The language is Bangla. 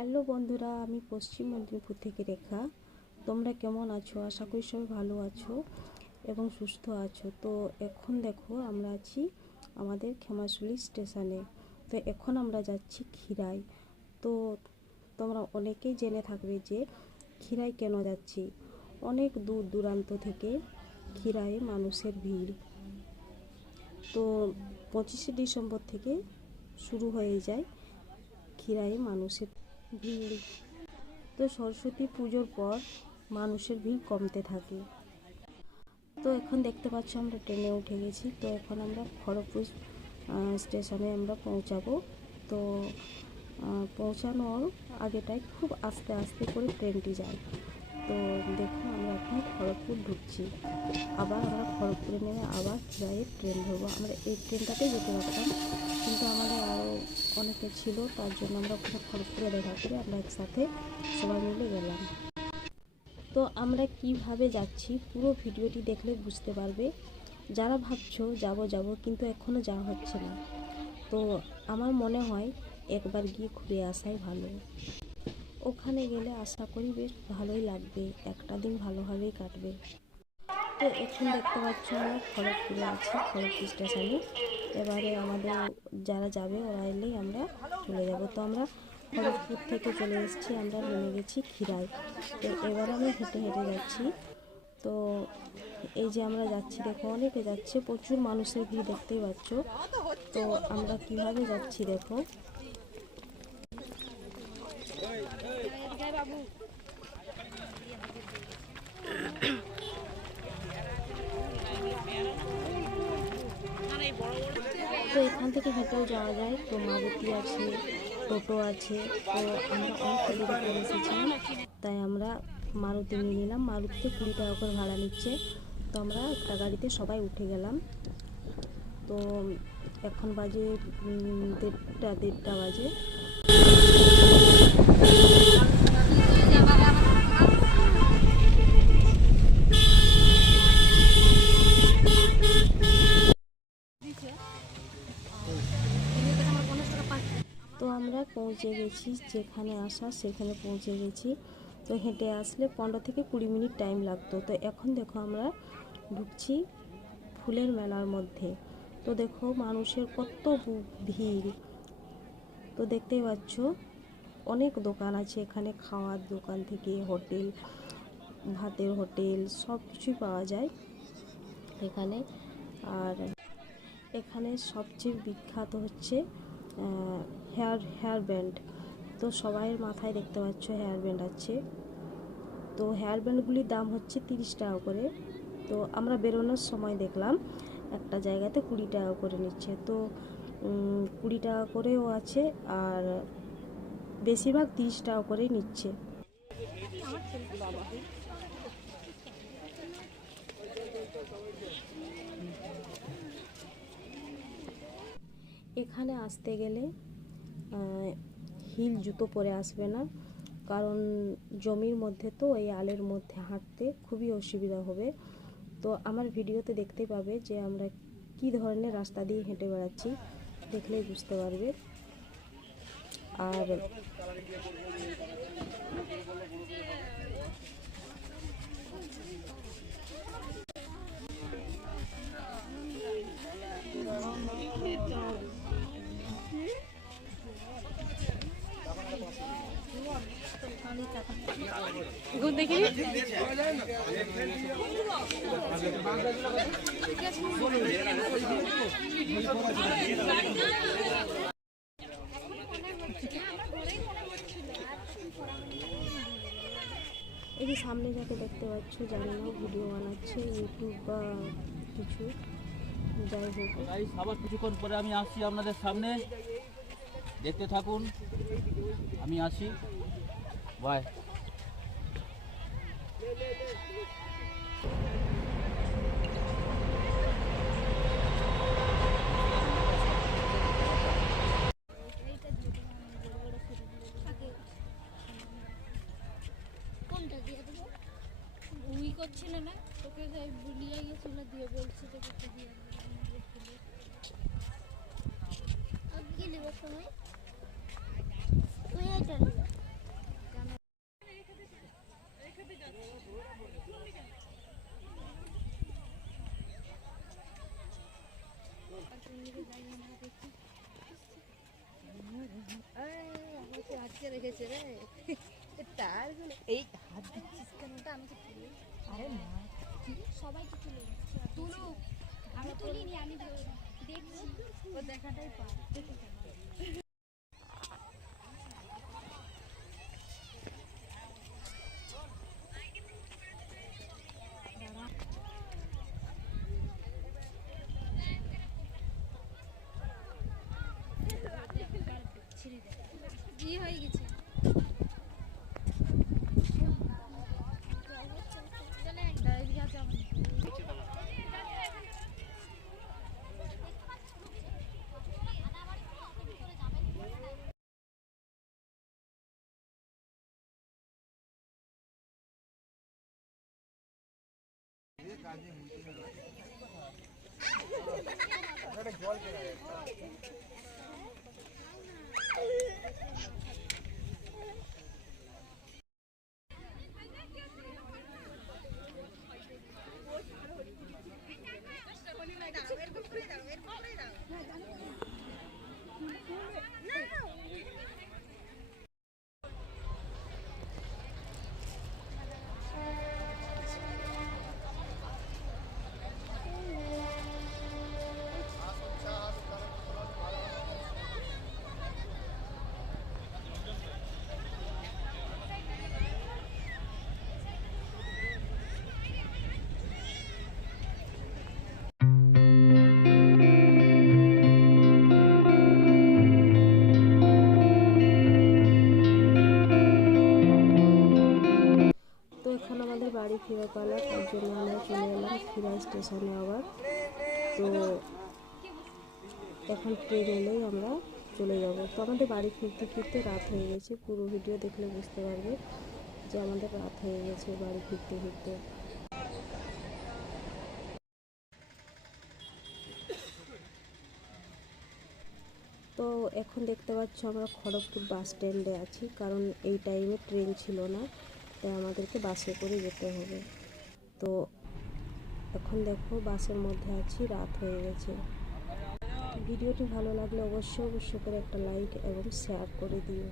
হ্যালো বন্ধুরা, আমি পশ্চিম মেদিনীপুর থেকে রেখা। তোমরা কেমন আছো? আশা করি সবাই ভালো আছো এবং সুস্থ আছো। তো এখন দেখো আমরা আছি আমাদের খেমাশুলি স্টেশনে। তো এখন আমরা যাচ্ছি ক্ষীরাই। তো তোমরা অনেকেই জেনে থাকবে যে ক্ষীরাই কেন যাচ্ছি। অনেক দূর দূরান্ত থেকে ক্ষীরাইয়ে মানুষের ভিড়। তো 25শে ডিসেম্বর থেকে শুরু হয়ে যায় ক্ষীরাইয়ে মানুষের ভিড়। তো সরস্বতী পুজোর পর মানুষের ভিড় কমতে থাকে। তো এখন দেখতে পাচ্ছ আমরা ট্রেনে উঠে গেছি। তো এখন আমরা খড়গপুর স্টেশনে আমরা পৌঁছাবো। তো পৌঁছানোর আগেটাই খুব আস্তে আস্তে করে ট্রেনটি যায়। তো দেখো আমরা এখন খড়গপুর ঢুকছি। আবার আমরা খড়গপুরে নেমে আবার ক্ষীরাইয়ের ট্রেন ধরবো। আমরা এই ট্রেনটাতেই যেতে পারতাম, কিন্তু আমাদের আরও অনেকে ছিল, তার জন্য আমরা ওখানে খড়গপুরে দেখা করে আমরা একসাথে সবাই মিলে গেলাম। তো আমরা কিভাবে যাচ্ছি পুরো ভিডিওটি দেখলে বুঝতে পারবে। যারা ভাবছো যাব কিন্তু এখনও যাওয়া হচ্ছে না, তো আমার মনে হয় একবার গিয়ে ঘুরে আসাই ভালো। ওখানে গেলে আশা করি বেশ ভালোই লাগবে, একটা দিন ভালোভাবেই কাটবে। তো এখন দেখতে পাচ্ছ আমরা খড়গপুরে আছি, খড়গপুর স্টেশনে। এবারে আমাদের যারা যাবে ওরা এলেই আমরা চলে যাব। তো আমরা খড়গপুর থেকে চলে এসেছি, আমরা নেমে গেছি ক্ষীরাই। তো এবারে আমি হেঁটে হেঁটে যাচ্ছি। তো এই যে আমরা যাচ্ছি, দেখো অনেকে যাচ্ছে, প্রচুর মানুষের ভিড় দেখতেই পাচ্ছ। তো আমরা কিভাবে যাচ্ছি দেখো। তো এখান থেকে হেঁটেও যাওয়া যায়। তো মারুতি আছে, টোটো আছে। তো আমরা অনেক দূরে করে এসেছিলাম, তাই আমরা মারুতি নিয়ে নিলাম। মারুতিতে 20 টাকা করে ভাড়া নিচ্ছে। তো আমরা একটা গাড়িতে সবাই উঠে গেলাম। তো এখন বাজে 1:30 বাজে। তো আমরা পৌঁছে গেছি, যেখানে আসা সেখানে পৌঁছে গেছি। তো হেঁটে আসলে 15 থেকে 20 মিনিট টাইম লাগতো। তো এখন দেখো আমরা ঢুকছি ফুলের মেলার মধ্যে। তো দেখো মানুষের কত ভিড়। তো দেখতেই পাচ্ছ অনেক দোকান আছে এখানে, খাওয়ার দোকান থেকে হোটেল, ভাতের হোটেল, সব কিছুই পাওয়া যায় এখানে। আর এখানে সবচেয়ে বিখ্যাত হচ্ছে হেয়ার ব্যান্ড। তো সবাইয়ের মাথায় দেখতে পাচ্ছ হেয়ার ব্যান্ড আছে। তো হেয়ার ব্যান্ডগুলির দাম হচ্ছে 30 টাকা করে। তো আমরা বেরোনোর সময় দেখলাম একটা জায়গাতে 20 টাকা করে নিচ্ছে। তো 20 টাকা করেও আছে, আর বেশিরভাগ 30 টাকা করেই নিচ্ছে। এখানে আসতে গেলে হিল জুতো পরে আসবে না, কারণ জমির মধ্যে, তো এই আলের মধ্যে হাঁটতে খুবই অসুবিধা হবে। তো আমার ভিডিওতে দেখতে পাবে যে আমরা কি ধরনের রাস্তা দিয়ে হেঁটে বেড়াচ্ছি, দেখলেই বুঝতে পারবে। আর দেখি এই যে সামনে যাকে দেখতে পাচ্ছ, জানি না ভিডিও বানাচ্ছে ইউটিউব বা কিছু, যাই হোক। আবার কিছুক্ষণ পরে আমি আসছি আপনাদের সামনে, দেখতে থাকুন, আমি আসি, বাই। করছিল না তোকে, ভুলিয়ে গেছিল দিয়ে বলছি তোকে দিয়ে কি নেব সময় তুই এটা আটকে রেখেছে রে তার এই হাত দিচ্ছিস কেনটা আমি তো তুলি আরে না সবাইকে তুলে তুলো আমি তুলিনি আমি দেখছি ও দেখাটাই পার বিয়ে হয়ে গেছে তো এখন আমাদের বাড়ি ফিরে পালা, তার জন্য আমরা চলে এলাম ফিরা স্টেশনে আবার। তো এখন ট্রেন এলেই আমরা চলে যাব। তো আমাদের বাড়ি ফিরতে ফিরতে রাত হয়ে গেছে, পুরো ভিডিও দেখলে বুঝতে পারবে যে আমাদের রাত হয়ে গেছে বাড়ি ফিরতে ফিরতে। তো এখন দেখতে পাচ্ছ আমরা খড়গপুর বাস স্ট্যান্ডে আছি, কারণ এই টাইমে ট্রেন ছিল না, তাই আমাদেরকে বাসে করে যেতে হবে। তো এখন দেখো বাসের মধ্যে আছি, রাত হয়ে গেছে। ভিডিওটি ভালো লাগলে অবশ্যই করে একটা লাইক এবং শেয়ার করে দিও।